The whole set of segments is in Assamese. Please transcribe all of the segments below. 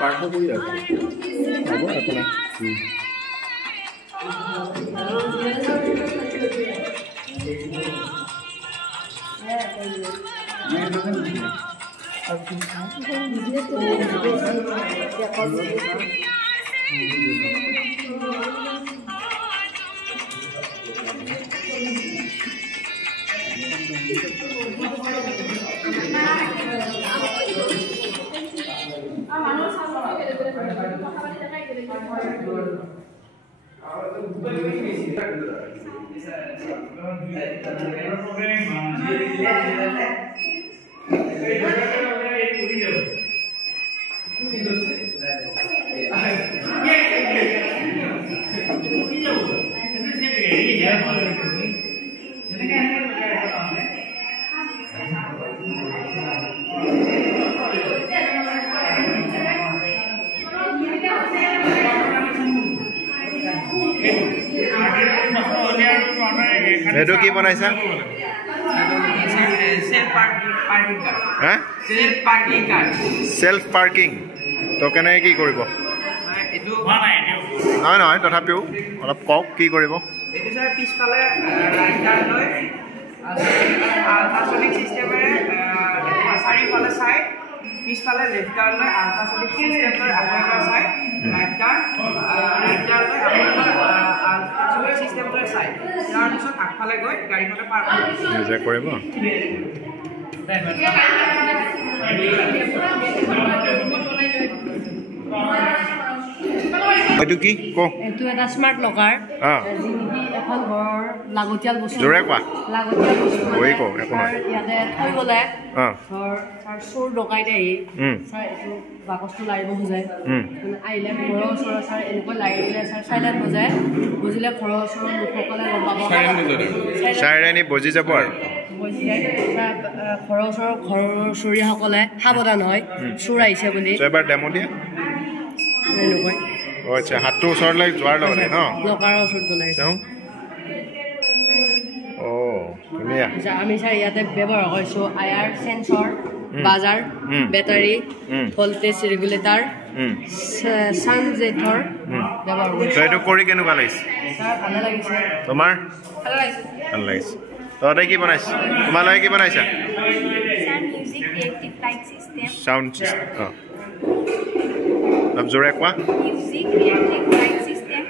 পাৰ্থ কৰি আছে হ'ব আপোনাৰ Itu ki banaisa? Self parking. To kena ki koribo? Itu mana itu? No, tothapiu olap kok ki koribo? Itu sir pispale rider loi ultrasonic system sari pale side pispale left turn loi ultrasonic system loi apnar side right turn loi ultrasonic system loi side tar pisot akphale goi gari khone par নিজে কৰিব এটো কি কো এটো এটা স্মাৰ্ট লকাৰ যিনি এখন ঘৰ লাগতিয়াল বস্তু জোৰে কোৱা লাগতিয়াল বস্তু ওই কো একো নাই ইয়াতে থৈ গলে ঘৰ চাৰ চোৰ ডকাইতে আহি চাৰ এটো বাকসটো লাৰিব বুজায় মানে আইলে ঘৰৰ ওচৰ চাৰ এনেকৈ লাৰি দিলে চাৰ সাইলেন্ট বুজায় বুজিলে ঘৰৰ ওচৰৰ লোকসকলে গম পাব সাইৰেনি বজি যাব আৰু ঘৰৰ ওচৰৰ ঘৰৰ চুৰিয়াসকলে সাৱধান হয় চোৰ আহিছে বুলি এবাৰ ডেমো দিয়া এনেকৈ ও আচ্ছা হাতটো ওচৰলৈ যোৱাৰ লগতে ন লকাৰৰ ওচৰত গলে চাও ও ধুনীয়া আমি চাৰ ইয়াতে ব্যৱহাৰ কৰিছো আয়াৰ সেন্সৰ বাজাৰ বেটাৰী ভোল্টেজ ৰেগুলেটৰ সানজেটৰ ব্যৱহাৰ কৰিছো তো এটো কৰি কেনেকুৱা লাগিছে স্যাৰ ভালে লাগিছে তোমাৰ ভালে লাগিছে ভাল লাগিছে তই কি বনাইছা তোমালৈ কি বনাইছা Sound music creative light system. Sound system अब জোৰে কোৱা Music creative light system.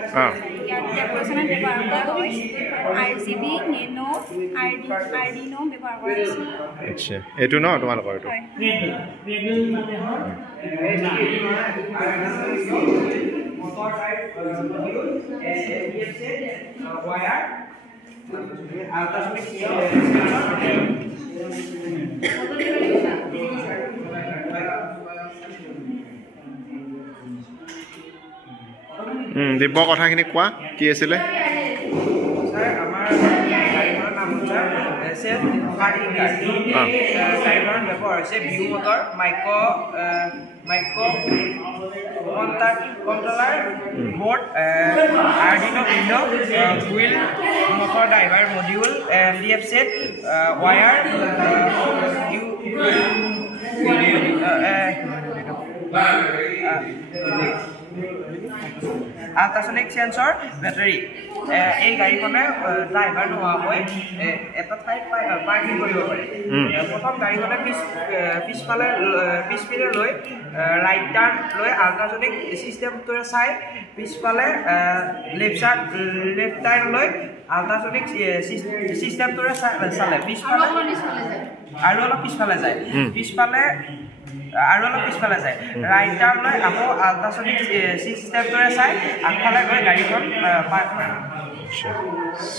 ইয়াত ডেকোৰেশ্যন ব্যৱহাৰ কৰা হয় RGB Nano Arduino ব্যৱহাৰ কৰা হৈছে আচ্ছা এটো ন তোমালোকৰ এটো দিব্য কথাখিনি কোৱা কি আছিল স্যাৰ আমাৰ গাড়ীখনৰ নাম হৈছে সেলফ পাৰ্কিং কাৰ গাড়ীখনৰ ব্যৱহাৰ হৈছে view motor microcontroller board Arduino window wheel motor driver module MDF set wire ultrasonic sensor battery এই গাড়ীখনে ড্ৰাইভাৰ নোহোৱাকৈ এটা ঠাইত পাৰ্কিং কৰিব পাৰে প্ৰথম গাড়ীখনে পিছফালে লৈ ৰাইট টাৰ্ণ লৈ আল্ট্ৰাসনিক চিষ্টেমটোৰে চাই পিছফালে লেফ্ট টাৰ্ণ লৈ আল্ট্ৰাসনিক চিষ্টেমটোৰে চালে পিছফালে আৰু অলপ পিছফালে যায় আৰু অলপ পিছফালে যায় ৰাইট টাৰ্ণ লৈ আকৌ আল্ট্ৰাসনিক চিষ্টেমটোৰে চাই আগফালে গৈ গাড়ীখন পাৰ্ক কৰে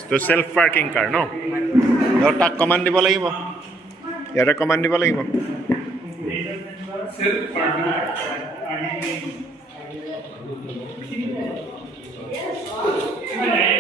তো সেলফ পাৰ্কিং কাৰ ন তাক কমান্ড দিব লাগিব ইয়াতে কমান্ড দিব লাগিব সেলফ পাৰ্কিং